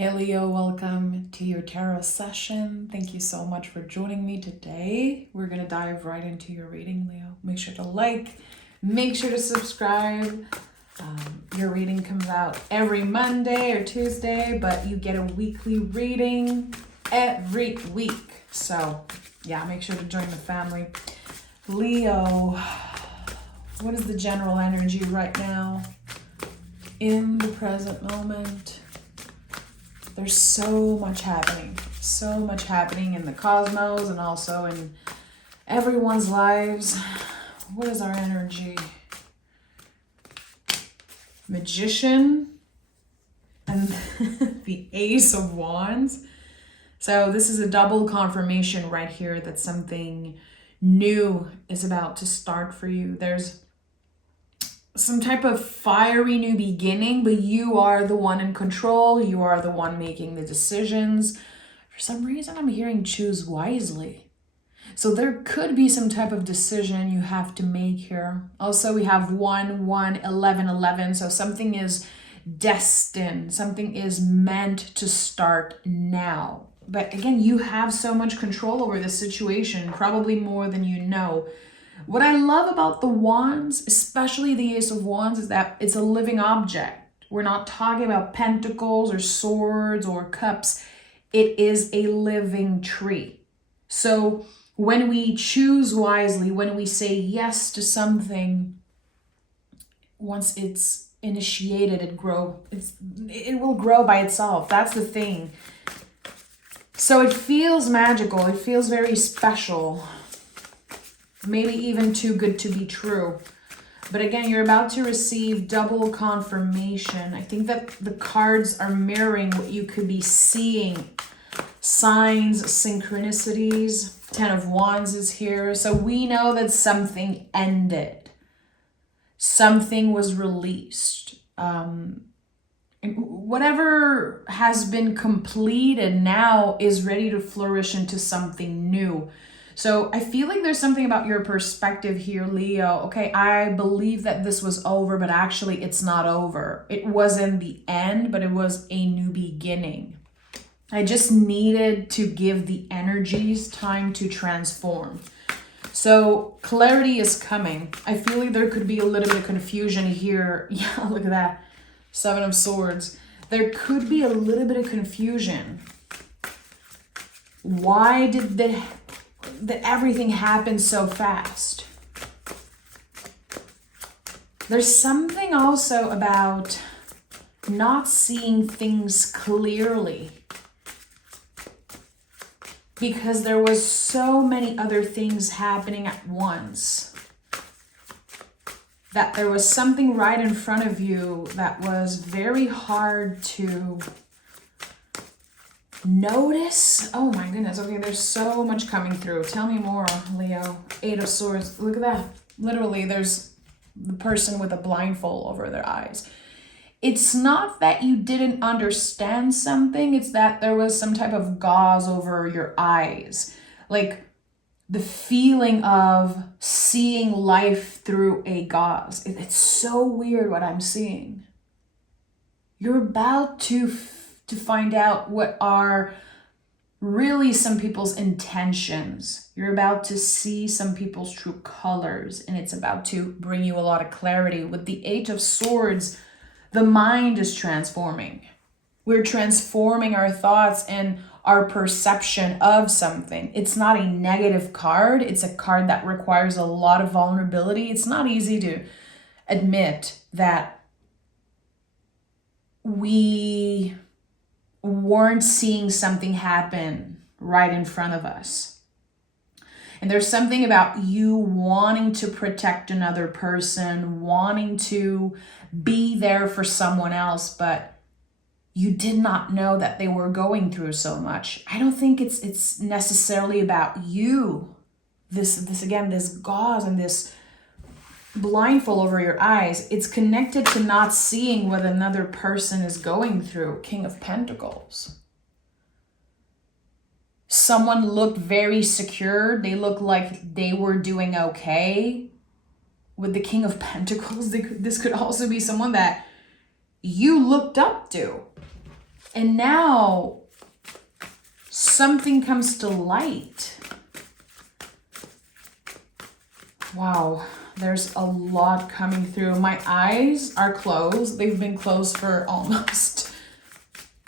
Hey Leo, welcome to your tarot session. Thank you so much for joining me today. We're going to dive right into your reading, Leo. Make sure to like, make sure to subscribe. Your reading comes out every Monday or Tuesday, but you get a weekly reading every week. So yeah, make sure to join the family. Leo, what is the general energy right now in the present moment? There's so much happening in the cosmos and also in everyone's lives. What is our energy? Magician and the Ace of Wands. So this is a double confirmation right here that something new is about to start for you. There's some type of fiery new beginning, but you are the one in control. You are the one making the decisions. For some reason, I'm hearing choose wisely. So there could be some type of decision you have to make here. Also, we have 1, 1, 11, 11. So something is destined. Something is meant to start now. But again, you have so much control over this situation, probably more than you know. What I love about the wands, especially the Ace of Wands, is that it's a living object. We're not talking about pentacles or swords or cups. It is a living tree. So when we choose wisely, when we say yes to something, once it's initiated, it will grow by itself. That's the thing. So it feels magical. It feels very special. Maybe even too good to be true. But again, you're about to receive double confirmation. I think that the cards are mirroring what you could be seeing. Signs, synchronicities. 10 of Wands is here. So we know that something ended. Something was released. And whatever has been completed now is ready to flourish into something new. So I feel like there's something about your perspective here, Leo. Okay, I believe that this was over, but actually it's not over. It wasn't the end, but it was a new beginning. I just needed to give the energies time to transform. So clarity is coming. I feel like there could be a little bit of confusion here. Yeah, look at that. 7 of Swords. There could be a little bit of confusion. Why did that everything happened so fast? There's something also about not seeing things clearly because there was so many other things happening at once that there was something right in front of you that was very hard to notice. Oh my goodness. Okay, there's so much coming through. Tell me more, Leo. 8 of Swords. Look at that. Literally, there's the person with a blindfold over their eyes. It's not that you didn't understand something. It's that there was some type of gauze over your eyes. Like the feeling of seeing life through a gauze. It's so weird what I'm seeing. You're about to find out what are really some people's intentions. You're about to see some people's true colors, and it's about to bring you a lot of clarity. With the 8 of Swords, the mind is transforming. We're transforming our thoughts and our perception of something. It's not a negative card. It's a card that requires a lot of vulnerability. It's not easy to admit that we weren't seeing something happen right in front of us. And there's something about you wanting to protect another person, wanting to be there for someone else, but you did not know that they were going through so much. I don't think it's necessarily about you. This again, this gauze and this blindfold over your eyes, it's connected to not seeing what another person is going through. King of Pentacles. Someone looked very secure. They looked like they were doing okay. With the King of Pentacles, this could also be someone that you looked up to. And now something comes to light. Wow, there's a lot coming through. My eyes are closed. They've been closed for almost,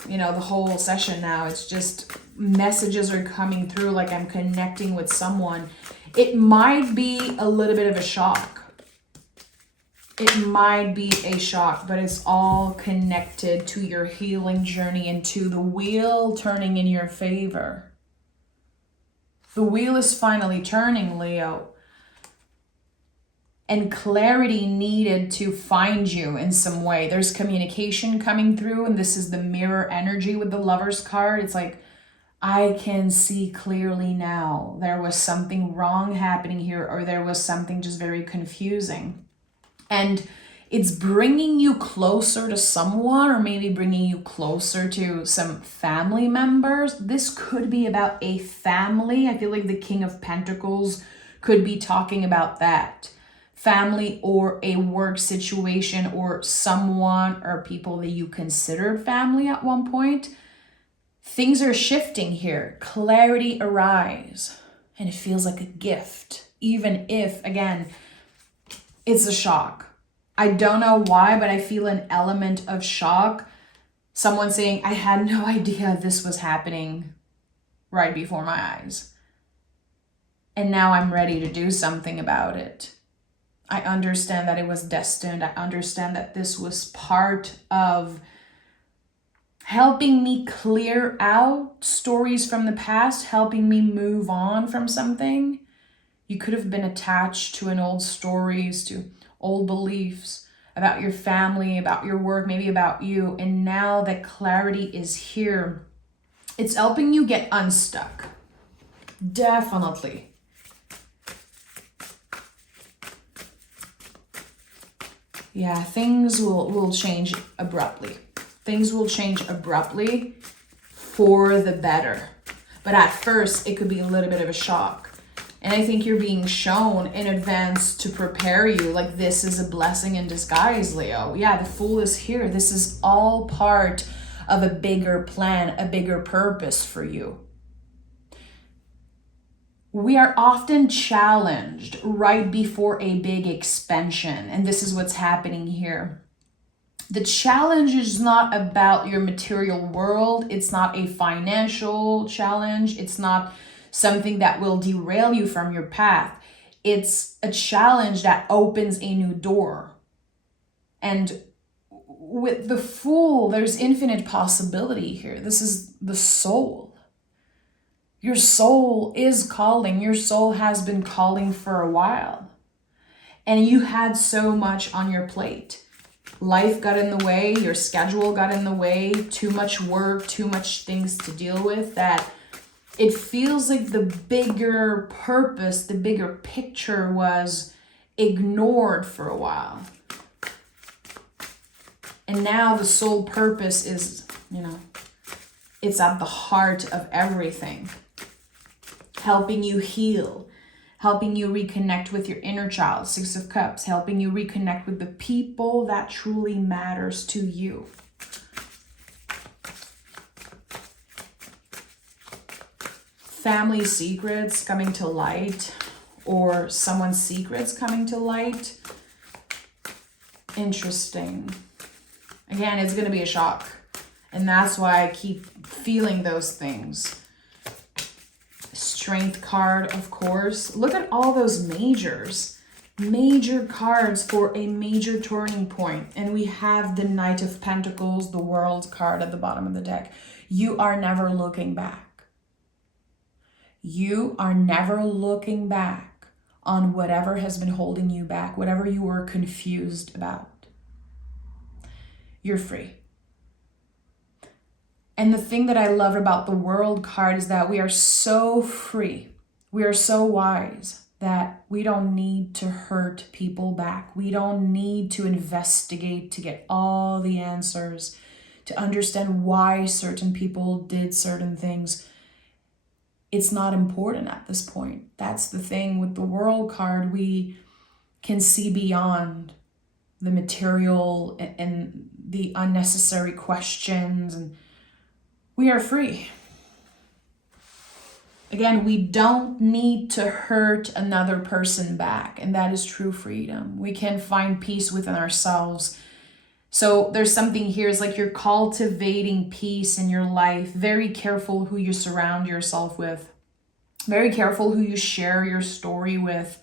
the whole session now. It's just messages are coming through like I'm connecting with someone. It might be a little bit of a shock. It might be a shock, but it's all connected to your healing journey and to the wheel turning in your favor. The wheel is finally turning, Leo. And clarity needed to find you in some way. There's communication coming through, and this is the mirror energy with the Lover's card. It's like, I can see clearly now. There was something wrong happening here, or there was something just very confusing. And it's bringing you closer to someone, or maybe bringing you closer to some family members. This could be about a family. I feel like the King of Pentacles could be talking about that. Family or a work situation or someone or people that you considered family at one point. Things are shifting here. Clarity arise. And it feels like a gift. Even if, again, it's a shock. I don't know why, but I feel an element of shock. Someone saying, I had no idea this was happening right before my eyes. And now I'm ready to do something about it. I understand that it was destined. I understand that this was part of helping me clear out stories from the past, helping me move on from something. You could have been attached to an old stories, to old beliefs about your family, about your work, maybe about you. And now that clarity is here, it's helping you get unstuck. Definitely. Yeah, things will change abruptly. Things will change abruptly for the better. But at first, it could be a little bit of a shock. And I think you're being shown in advance to prepare you. Like, this is a blessing in disguise, Leo. Yeah, the Fool is here. This is all part of a bigger plan, a bigger purpose for you. We are often challenged right before a big expansion, and this is what's happening here. The challenge is not about your material world. It's not a financial challenge. It's not something that will derail you from your path. It's a challenge that opens a new door. And with the Fool, there's infinite possibility here. This is the soul. Your soul is calling. Your soul has been calling for a while. And you had so much on your plate. Life got in the way. Your schedule got in the way. Too much work, too much things to deal with, that it feels like the bigger purpose, the bigger picture was ignored for a while. And now the soul purpose is, it's at the heart of everything. Helping you heal, helping you reconnect with your inner child, Six of Cups, helping you reconnect with the people that truly matters to you. Family secrets coming to light, or someone's secrets coming to light. Interesting. Again, it's going to be a shock. And that's why I keep feeling those things. Strength card, of course. Look at all those majors. Major cards for a major turning point. And we have the Knight of Pentacles, the World card at the bottom of the deck. You are never looking back. You are never looking back on whatever has been holding you back, whatever you were confused about. You're free. And the thing that I love about the World card is that we are so free. We are so wise that we don't need to hurt people back. We don't need to investigate to get all the answers, to understand why certain people did certain things. It's not important at this point. That's the thing with the World card. We can see beyond the material and the unnecessary questions, and we are free. Again, we don't need to hurt another person back, and that is true freedom. We can find peace within ourselves. So there's something here, it's like you're cultivating peace in your life. Very careful who you surround yourself with. Very careful who you share your story with.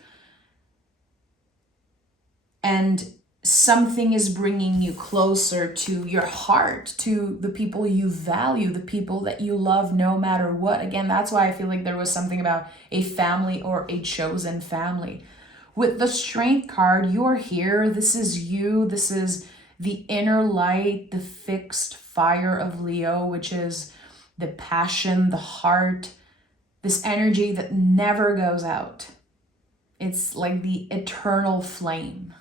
And something is bringing you closer to your heart, to the people you value, the people that you love no matter what. Again, that's why I feel like there was something about a family or a chosen family. With the Strength card, you are here. This is you. This is the inner light, the fixed fire of Leo, which is the passion, the heart, this energy that never goes out. It's like the eternal flame.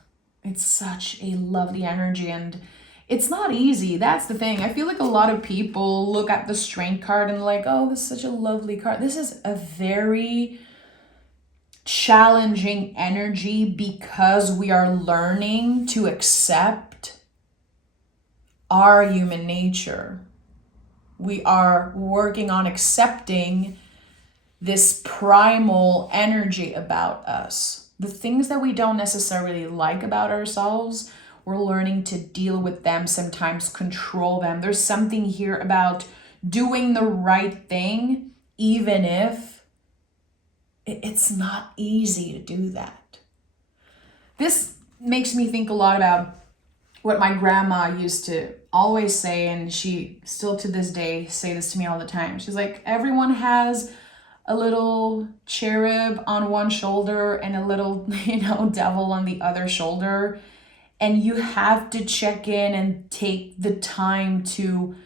It's such a lovely energy, and it's not easy. That's the thing. I feel like a lot of people look at the Strength card and like, oh, this is such a lovely card. This is a very challenging energy because we are learning to accept our human nature. We are working on accepting this primal energy about us. The things that we don't necessarily like about ourselves, we're learning to deal with them, sometimes control them. There's something here about doing the right thing, even if it's not easy to do that. This makes me think a lot about what my grandma used to always say, and she still to this day say this to me all the time. She's like, everyone has a little cherub on one shoulder and a little, devil on the other shoulder. And you have to check in and take the time to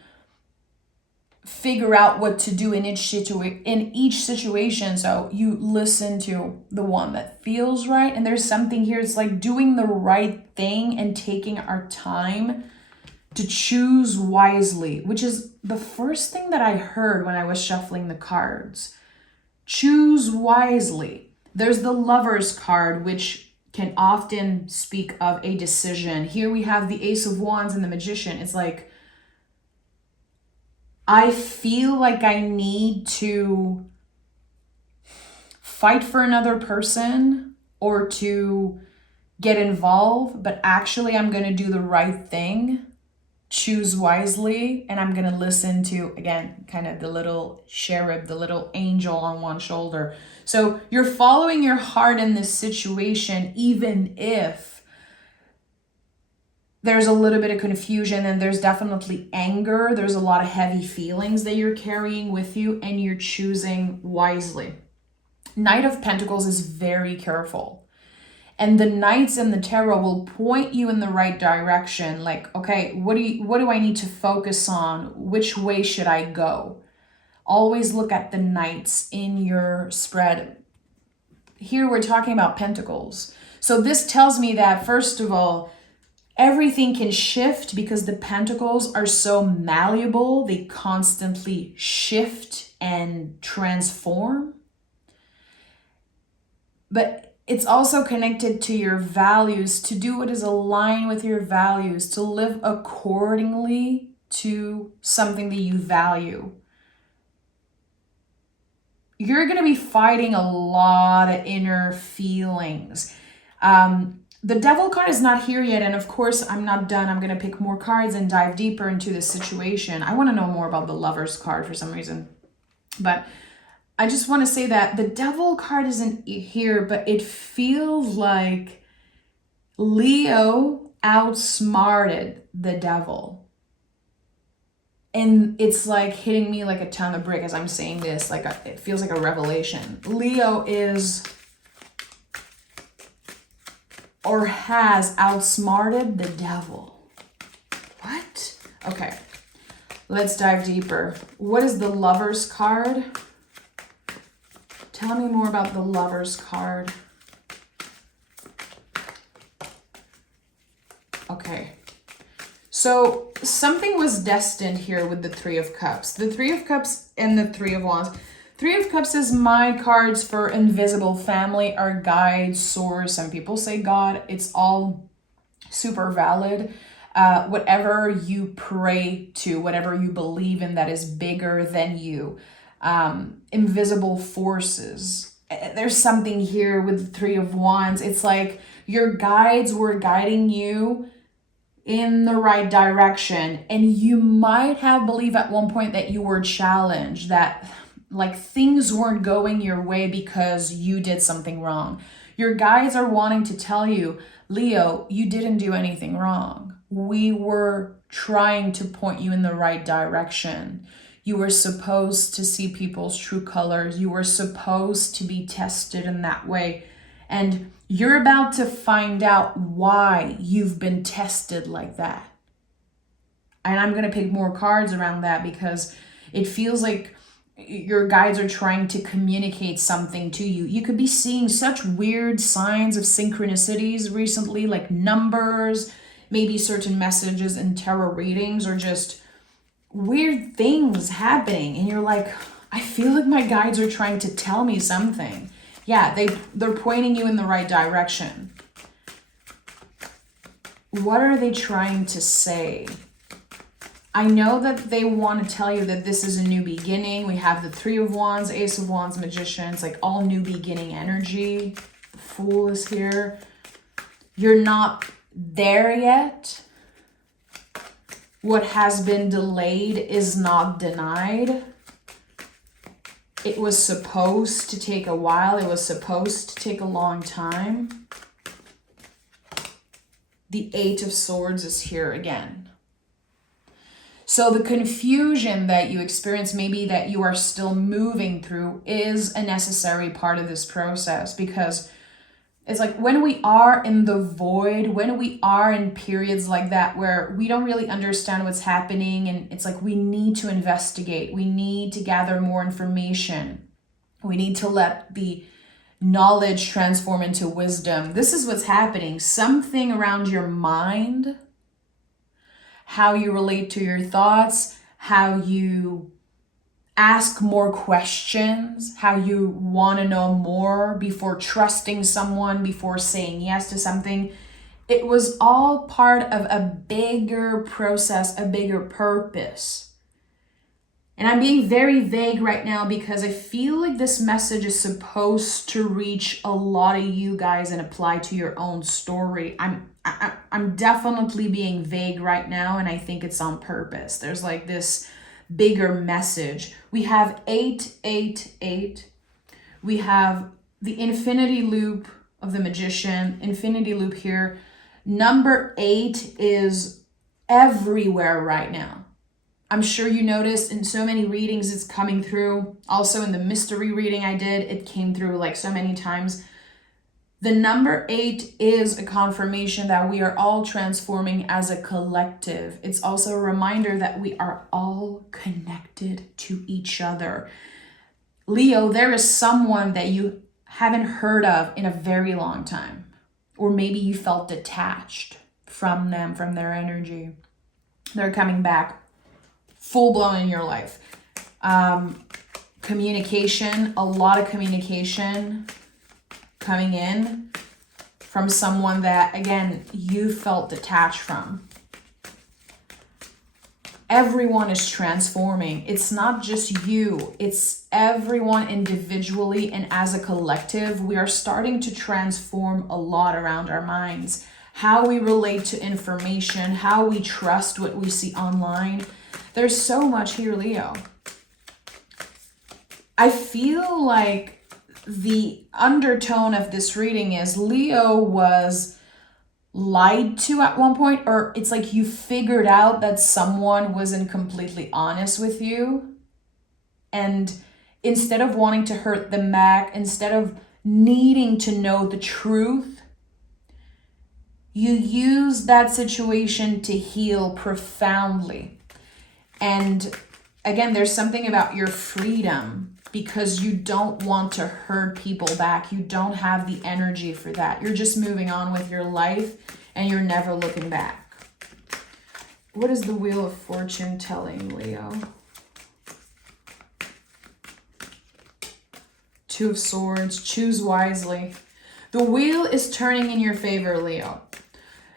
figure out what to do in each situation. So you listen to the one that feels right. And there's something here, it's like doing the right thing and taking our time to choose wisely, which is the first thing that I heard when I was shuffling the cards. Choose wisely. There's the Lover's card, which can often speak of a decision. Here we have the Ace of Wands and the Magician. It's like, I feel like I need to fight for another person or to get involved, but actually I'm going to do the right thing. Choose wisely, and I'm going to listen to, again, kind of the little cherub, the little angel on one shoulder. So you're following your heart in this situation, even if there's a little bit of confusion and there's definitely anger. There's a lot of heavy feelings that you're carrying with you, and you're choosing wisely. Knight of Pentacles is very careful. And the Knights in the tarot will point you in the right direction. Like, okay, what do I need to focus on? Which way should I go? Always look at the Knights in your spread. Here we're talking about Pentacles. So this tells me that, first of all, everything can shift because the Pentacles are so malleable. They constantly shift and transform. But it's also connected to your values, to do what is aligned with your values, to live accordingly to something that you value. You're going to be fighting a lot of inner feelings. The Devil card is not here yet, and of course, I'm not done. I'm going to pick more cards and dive deeper into this situation. I want to know more about the Lover's card for some reason. But I just want to say that the Devil card isn't here, but it feels like Leo outsmarted the Devil. And it's like hitting me like a ton of brick as I'm saying this. It feels like a revelation. Leo is or has outsmarted the Devil. What? Okay, let's dive deeper. What is the Lover's card? Tell me more about the Lover's card. Okay. So something was destined here with the Three of Cups. The Three of Cups and the Three of Wands. Three of Cups is my cards for invisible family, our guide, source. Some people say God. It's all super valid. whatever you pray to, whatever you believe in that is bigger than you, invisible forces. There's something here with the Three of Wands. It's like your guides were guiding you in the right direction, and you might have believed at one point that you were challenged, that like things weren't going your way because you did something wrong. Your guides are wanting to tell you, Leo, you didn't do anything wrong. We were trying to point you in the right direction. You were supposed to see people's true colors. You were supposed to be tested in that way. And you're about to find out why you've been tested like that. And I'm going to pick more cards around that because it feels like your guides are trying to communicate something to you. You could be seeing such weird signs of synchronicities recently, like numbers, maybe certain messages in tarot readings, or just weird things happening. And you're like, I feel like my guides are trying to tell me something. Yeah, they're pointing you in the right direction. What are they trying to say? I know that they want to tell you that this is a new beginning. We have the Three of Wands, Ace of Wands, Magician. It's like all new beginning energy. The Fool is here. You're not there yet. What has been delayed is not denied. It was supposed to take a while. It was supposed to take a long time. The Eight of Swords is here again. So the confusion that you experience, maybe that you are still moving through, is a necessary part of this process, because it's like when we are in the void, when we are in periods like that where we don't really understand what's happening, and it's like we need to investigate, we need to gather more information, we need to let the knowledge transform into wisdom. This is what's happening. Something around your mind, how you relate to your thoughts, how you ask more questions, how you want to know more before trusting someone, before saying yes to something. It was all part of a bigger process, a bigger purpose. And I'm being very vague right now because I feel like this message is supposed to reach a lot of you guys and apply to your own story. I'm definitely being vague right now, and I think it's on purpose. There's like this bigger message. We have 888. We have the infinity loop of the Magician, infinity loop here. Number 8 is everywhere right now. I'm sure you noticed in so many readings it's coming through. Also in the mystery reading I did, it came through like so many times. The number 8 is a confirmation that we are all transforming as a collective. It's also a reminder that we are all connected to each other. Leo, there is someone that you haven't heard of in a very long time. Or maybe you felt detached from them, from their energy. They're coming back full blown in your life. Communication, a lot of communication coming in from someone that, again, you felt detached from. Everyone is transforming. It's not just you, it's everyone individually and as a collective. We are starting to transform a lot around our minds. How we relate to information, how we trust what we see online. There's so much here, Leo. I feel like the undertone of this reading is Leo was lied to at one point, or it's like you figured out that someone wasn't completely honest with you, and instead of wanting to hurt them back, instead of needing to know the truth, you use that situation to heal profoundly. And again, there's something about your freedom, because you don't want to hurt people back. You don't have the energy for that. You're just moving on with your life and you're never looking back. What is the Wheel of Fortune telling, Leo? Two of Swords, choose wisely. The wheel is turning in your favor, Leo.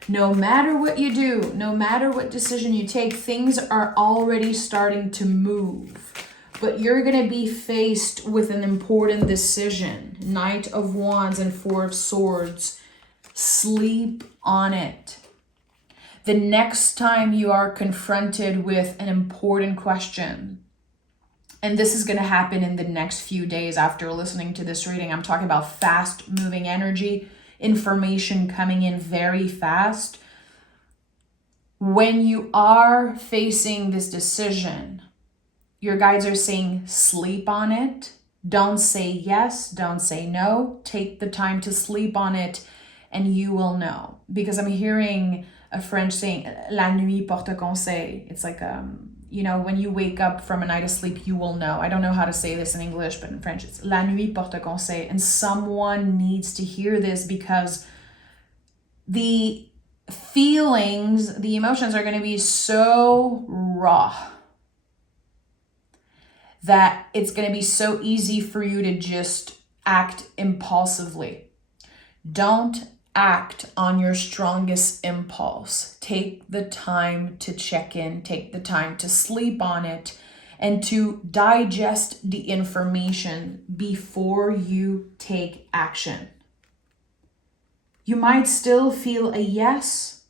No matter what you do, no matter what decision you take, things are already starting to move. But you're going to be faced with an important decision. Knight of Wands and Four of Swords. Sleep on it. The next time you are confronted with an important question, and this is going to happen in the next few days after listening to this reading. I'm talking about fast moving energy, information coming in very fast. When you are facing this decision, your guides are saying, sleep on it. Don't say yes, don't say no. Take the time to sleep on it and you will know. Because I'm hearing a French saying, la nuit porte conseil. It's like, when you wake up from a night of sleep, you will know. I don't know how to say this in English, but in French, it's la nuit porte conseil. And someone needs to hear this because the feelings, the emotions are going to be so raw that it's going to be so easy for you to just act impulsively. Don't act on your strongest impulse. Take the time to check in, take the time to sleep on it, and to digest the information before you take action. You might still feel a yes.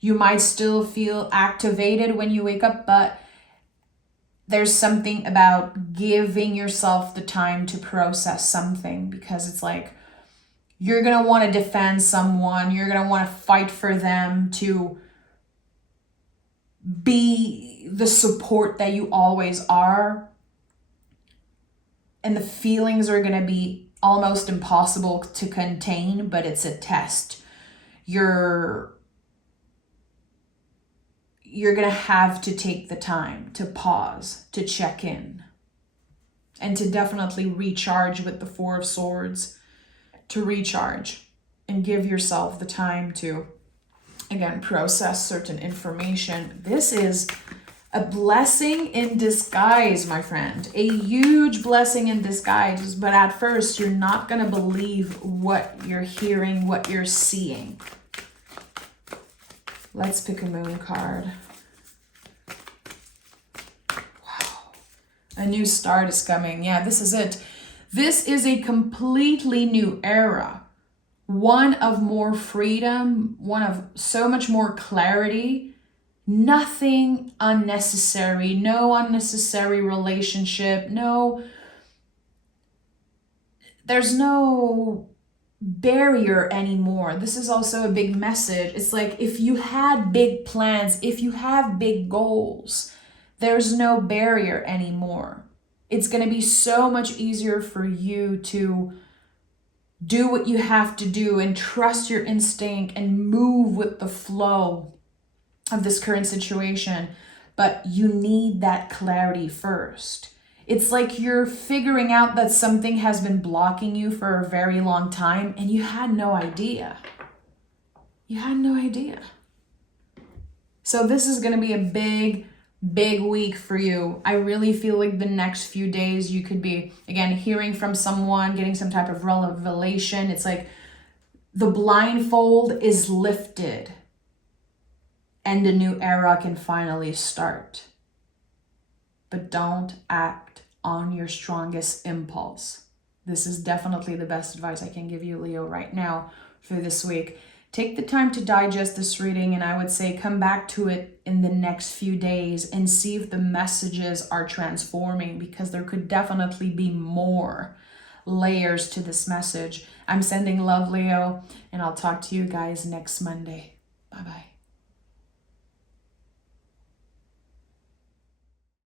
You might still feel activated when you wake up, but there's something about giving yourself the time to process something, because it's like you're going to want to defend someone. You're going to want to fight for them, to be the support that you always are. And the feelings are going to be almost impossible to contain, but it's a test. You're going to have to take the time to pause, to check in, and to definitely recharge with the Four of Swords, to recharge and give yourself the time to, again, process certain information. This is a blessing in disguise, my friend. A huge blessing in disguise. But at first, you're not going to believe what you're hearing, what you're seeing. Let's pick a moon card. Wow. A new start is coming. Yeah, this is it. This is a completely new era. One of more freedom, one of so much more clarity. Nothing unnecessary, no unnecessary relationship, there's no barrier anymore. This is also a big message. It's like if you had big plans, if you have big goals, there's no barrier anymore. It's going to be so much easier for you to do what you have to do and trust your instinct and move with the flow of this current situation. But you need that clarity first. It's like you're figuring out that something has been blocking you for a very long time and you had no idea. You had no idea. So this is going to be a big week for you. I really feel like the next few days you could be, again, hearing from someone, getting some type of revelation. It's like the blindfold is lifted and a new era can finally start. But don't act on your strongest impulse. This is definitely the best advice I can give you, Leo, right now for this week. Take the time to digest this reading, and I would say come back to it in the next few days and see if the messages are transforming, because there could definitely be more layers to this message. I'm sending love, Leo, and I'll talk to you guys next Monday. Bye-bye.